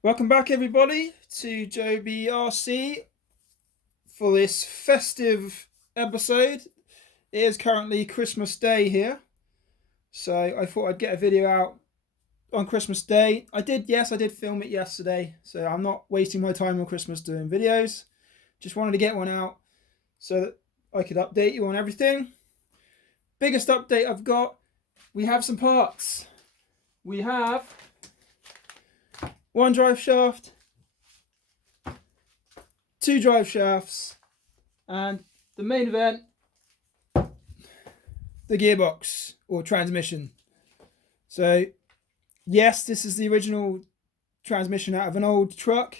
Welcome back, everybody, to Joe BRC for this festive episode. It is currently Christmas Day here, so I thought I'd get a video out on Christmas Day. I did film it yesterday, so I'm not wasting my time on Christmas doing videos. Just wanted to get one out so that I could update you on everything. Biggest update I've got, we have some parts. We have one drive shaft, two drive shafts, and the main event, the gearbox or transmission. So yes, this is the original transmission out of an old truck,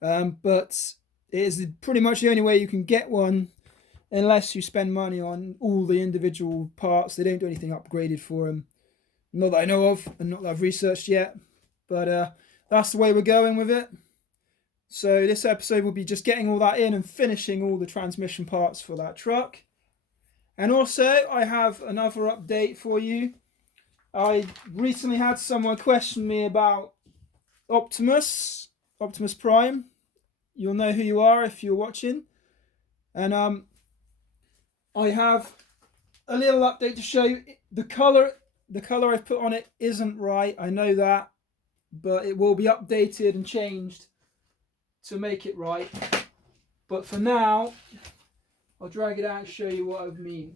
but it is pretty much the only way you can get one unless you spend money on all the individual parts. They don't do anything upgraded for them, not that I know of and not that I've researched yet, but that's the way we're going with it. So this episode will be just getting all that in and finishing all the transmission parts for that truck. And also I have another update for you. I recently had someone question me about Optimus Prime. You'll know who you are if you're watching. And I have a little update to show you. The color I've put on it isn't right, I know that, but it will be updated and changed to make it right. But for now, I'll drag it out and show you what I mean.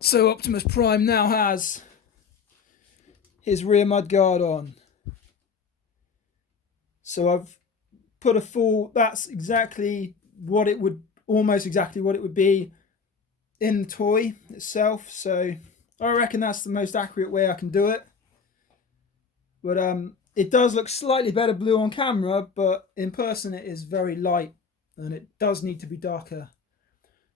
So Optimus Prime now has his rear mudguard on. So I've put a full, that's exactly what it would, almost exactly what it would be in the toy itself. So I reckon that's the most accurate way I can do it. But it does look slightly better blue on camera, but in person it is very light and it does need to be darker.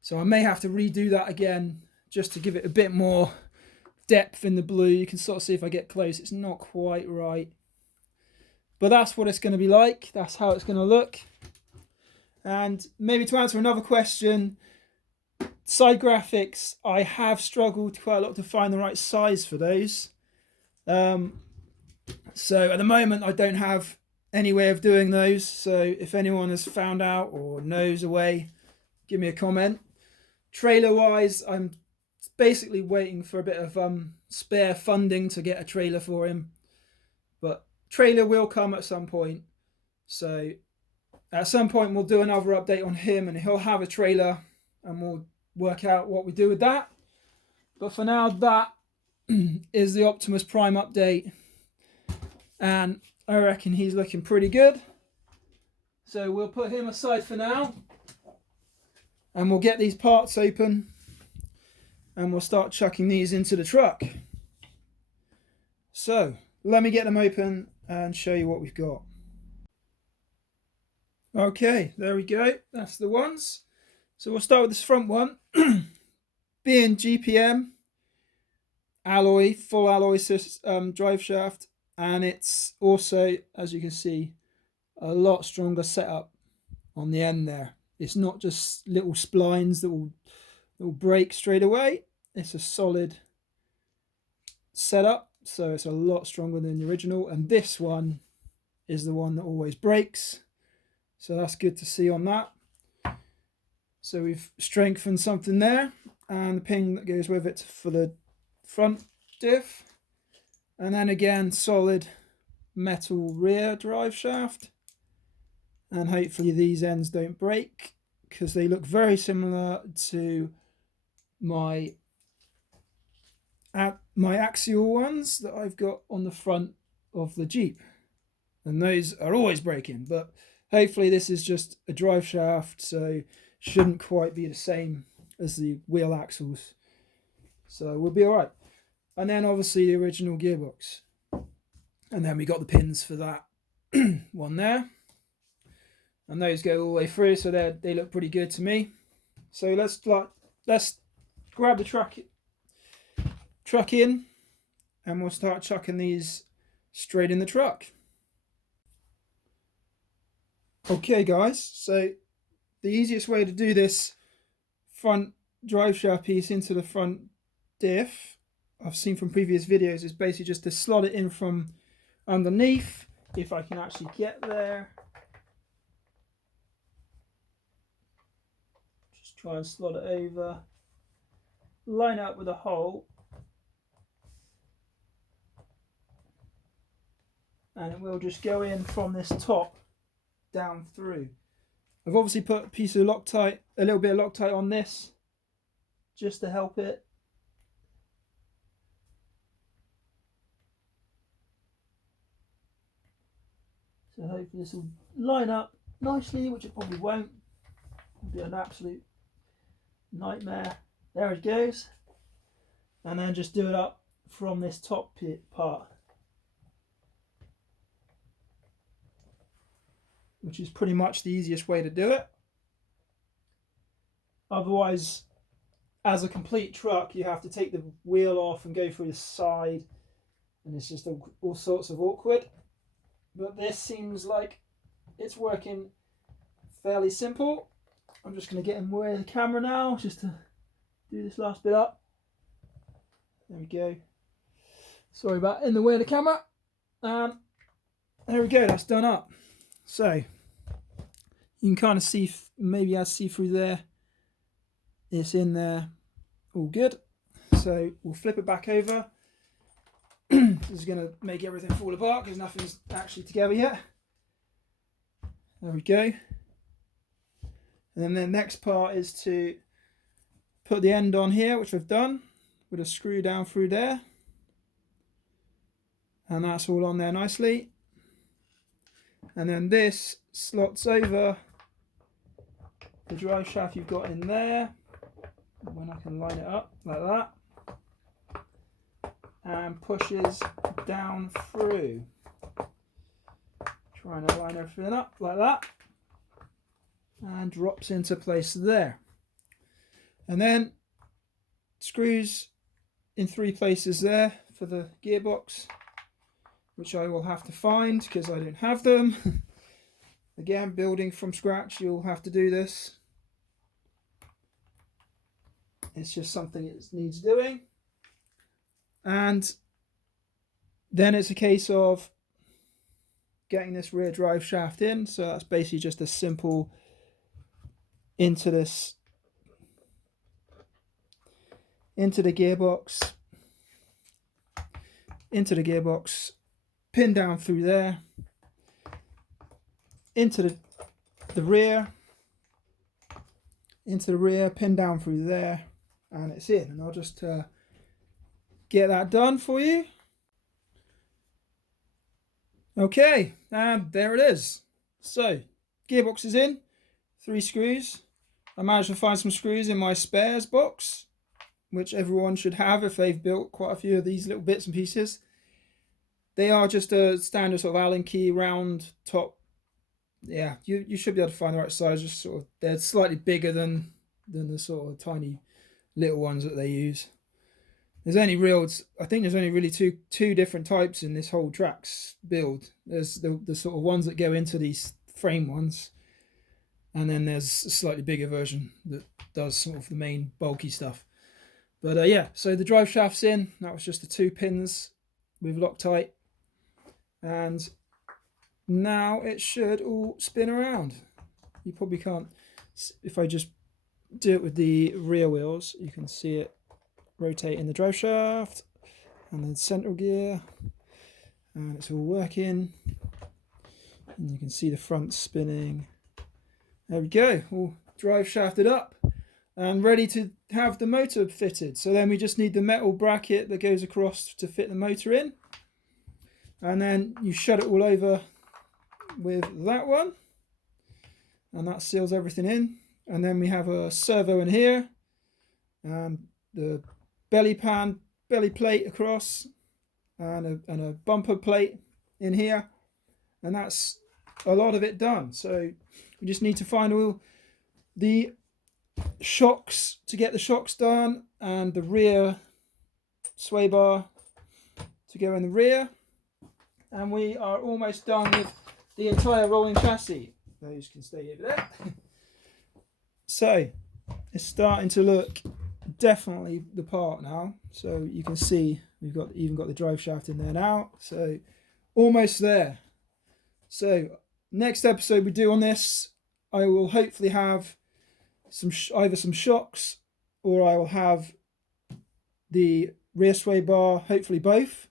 So I may have to redo that again just to give it a bit more depth in the blue. You can sort of see if I get close, it's not quite right. But that's what it's going to be like. That's how it's going to look. And maybe to answer another question, side graphics, I have struggled quite a lot to find the right size for those. So at the moment I don't have any way of doing those. So if anyone has found out or knows a way, give me a comment. Trailer wise, I'm basically waiting for a bit of spare funding to get a trailer for him, but trailer will come at some point. So at some point we'll do another update on him and he'll have a trailer and we'll work out what we do with that. But for now, that is the Optimus Prime update, and I reckon he's looking pretty good. So we'll put him aside for now and we'll get these parts open and we'll start chucking these into the truck. So let me get them open and show you what we've got. Okay, there we go. That's the ones. So we'll start with this front one. Being GPM alloy, full alloy drive shaft, and it's also, as you can see, a lot stronger setup on the end there. It's not just little splines that will break straight away. It's a solid setup, so it's a lot stronger than the original, and this one is the one that always breaks, so that's good to see on that. So we've strengthened something there, and the pin that goes with it for the front diff, and then again solid metal rear drive shaft, and hopefully these ends don't break because they look very similar to my axial ones that I've got on the front of the Jeep, and those are always breaking. But hopefully this is just a drive shaft, so shouldn't quite be the same as the wheel axles, so we'll be all right. And then obviously the original gearbox, and then we got the pins for that one there, and those go all the way through, so they look pretty good to me. So let's grab the truck in and we'll start chucking these straight in the truck. Okay guys, so the easiest way to do this front drive shaft piece into the front diff I've seen from previous videos is basically just to slot it in from underneath, if I can actually get there. Just try and slot it over, line up with a hole, and it will just go in from this top down through. I've obviously put a piece of Loctite, a little bit of Loctite on this, just to help it. So hopefully this will line up nicely, which it probably won't. It'll be an absolute nightmare. There it goes. And then just do it up from this top part, which is pretty much the easiest way to do it. Otherwise, as a complete truck, you have to take the wheel off and go through the side, and it's just all sorts of awkward. But this seems like it's working fairly simple. I'm just going to get in the way of the camera now, just to do this last bit up. There we go. Sorry about in the way of the camera. There we go, that's done up. So you can kind of see, maybe I see through there. It's in there, all good. So we'll flip it back over. This is going to make everything fall apart because nothing's actually together yet. There we go. And then the next part is to put the end on here, which I've done with a screw down through there. And that's all on there nicely. And then this slots over the drive shaft you've got in there. When I can line it up like that. And pushes down through. Trying to line everything up like that. And drops into place there. And then screws in 3 places there for the gearbox, which I will have to find because I don't have them. Again, building from scratch, you'll have to do this. It's just something that needs doing. And then it's a case of getting this rear drive shaft in. So that's basically just a simple into the gearbox, pin down through there, into the rear, pin down through there, and it's in. And I'll just get that done for you. Okay, and there it is. So gearbox is in, 3 screws. I managed to find some screws in my spares box, which everyone should have if they've built quite a few of these little bits and pieces. They are just a standard sort of Allen key round top. Yeah, you should be able to find the right size. Just sort of, they're slightly bigger than the sort of tiny little ones that they use. There's only I think there's only really two different types in this whole Traxxas build. There's the sort of ones that go into these frame ones, and then there's a slightly bigger version that does sort of the main bulky stuff. But yeah, so the drive shaft's in. That was just the 2 pins with Loctite, and now it should all spin around. You probably can't, if I just do it with the rear wheels, you can see it rotate in the drive shaft and then central gear, and it's all working, and you can see the front spinning. There we go, all drive shafted up and ready to have the motor fitted. So then we just need the metal bracket that goes across to fit the motor in, and then you shut it all over with that one, and that seals everything in. And then we have a servo in here, and the belly plate across, and a bumper plate in here, and that's a lot of it done. So we just need to find all the shocks to get the shocks done, and the rear sway bar to go in the rear, and we are almost done with the entire rolling chassis. Those can stay over there. So it's starting to look definitely the part now. So you can see we've even got the drive shaft in there now. So almost there. So next episode we do on this, I will hopefully have either some shocks, or I will have the rear sway bar, hopefully both,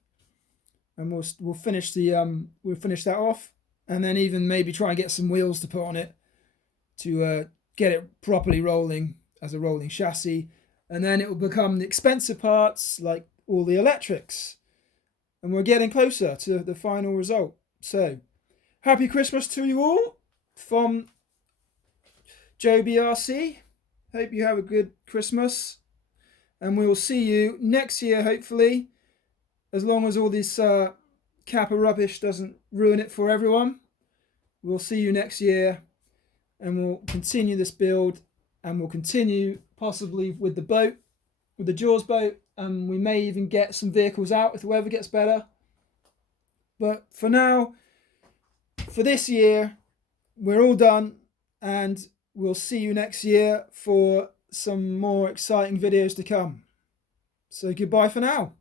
and we'll finish that off, and then even maybe try and get some wheels to put on it to get it properly rolling as a rolling chassis, and then it will become the expensive parts like all the electrics, and we're getting closer to the final result. So happy Christmas to you all from Joe BRC. Hope you have a good Christmas, and we will see you next year, hopefully, as long as all this Kappa rubbish doesn't ruin it for everyone. We'll see you next year, and we'll continue this build, and we'll continue possibly with the boat, with the Jaws boat, and we may even get some vehicles out if the weather gets better. But for now, for this year, we're all done, and we'll see you next year for some more exciting videos to come. So goodbye for now.